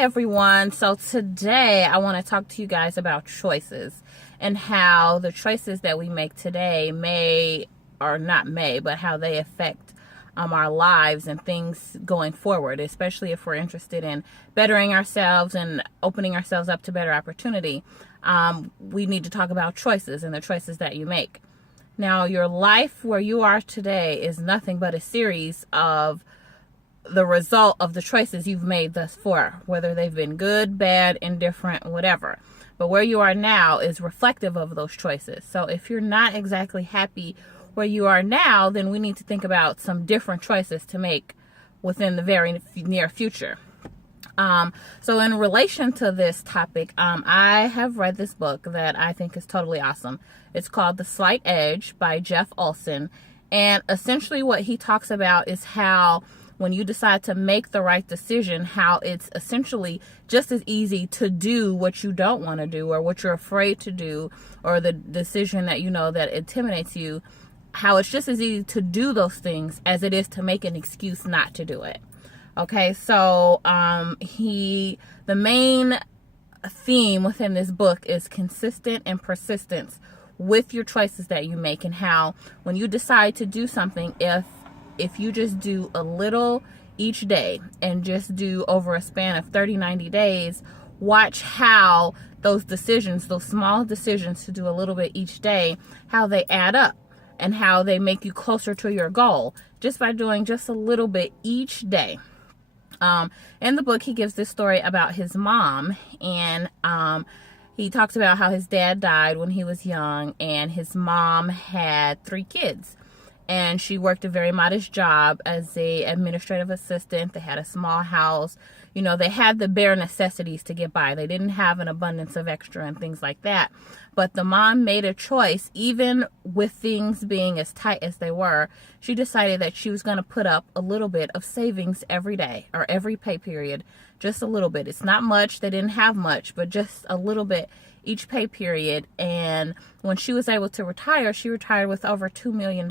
everyone. So today I want to talk to you guys about choices and how the choices that we make today but how they affect our lives and things going forward, especially if we're interested in bettering ourselves and opening ourselves up to better opportunity. We need to talk about choices and the choices that you make. Now, your life where you are today is nothing but a series of the result of the choices you've made thus far, whether they've been good, bad, indifferent, whatever. But where you are now is reflective of those choices. So if you're not exactly happy where you are now, then we need to think about some different choices to make within the very near future. So in relation to this topic, I have read this book that I think is totally awesome. It's called The Slight Edge by Jeff Olson. And essentially what he talks about is how when you decide to make the right decision, how it's essentially just as easy to do what you don't want to do or what you're afraid to do, or the decision that you know that intimidates you, how it's just as easy to do those things as it is to make an excuse not to do it. Okay, so the main theme within this book is consistent and persistence with your choices that you make, and how when you decide to do something, if you just do a little each day and just do over a span of 90 days, watch how those decisions, those small decisions to do a little bit each day, how they add up and how they make you closer to your goal just by doing just a little bit each day. In the book, he gives this story about his mom, and he talks about how his dad died when he was young, and his mom had 3 kids. And she worked a very modest job as a administrative assistant. They had a small house. You know, they had the bare necessities to get by. They didn't have an abundance of extra and things like that. But the mom made a choice, even with things being as tight as they were. She decided that she was going to put up a little bit of savings every day or every pay period. Just a little bit. It's not much. They didn't have much, but just a little bit each pay period. And when she was able to retire, she retired with over $2 million.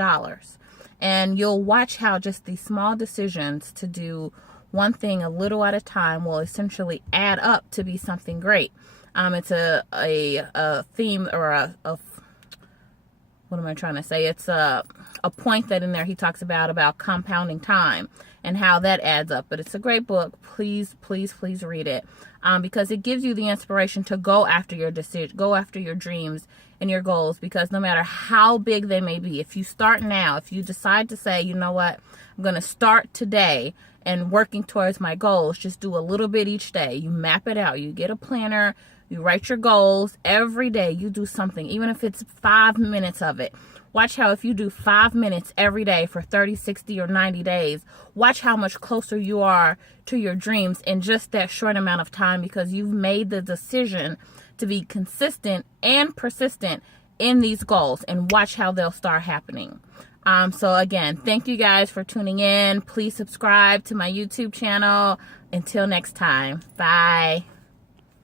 And you'll watch how just these small decisions to do one thing a little at a time will essentially add up to be something great. It's a theme, or what am I trying to say? It's a point that in there he talks about compounding time and how that adds up. But it's a great book. Please, please, please read it, because it gives you the inspiration to go after your decision, go after your dreams and your goals, because no matter how big they may be, if you start now, if you decide to say, you know what, I'm going to start today and working towards my goals, just do a little bit each day. You map it out. You get a planner. You write your goals every day. You do something, even if it's 5 minutes of it. Watch how if you do 5 minutes every day for 30, 60, or 90 days, watch how much closer you are to your dreams in just that short amount of time, because you've made the decision to be consistent and persistent in these goals, and watch how they'll start happening. So again, thank you guys for tuning in. Please subscribe to my YouTube channel. Until next time, bye.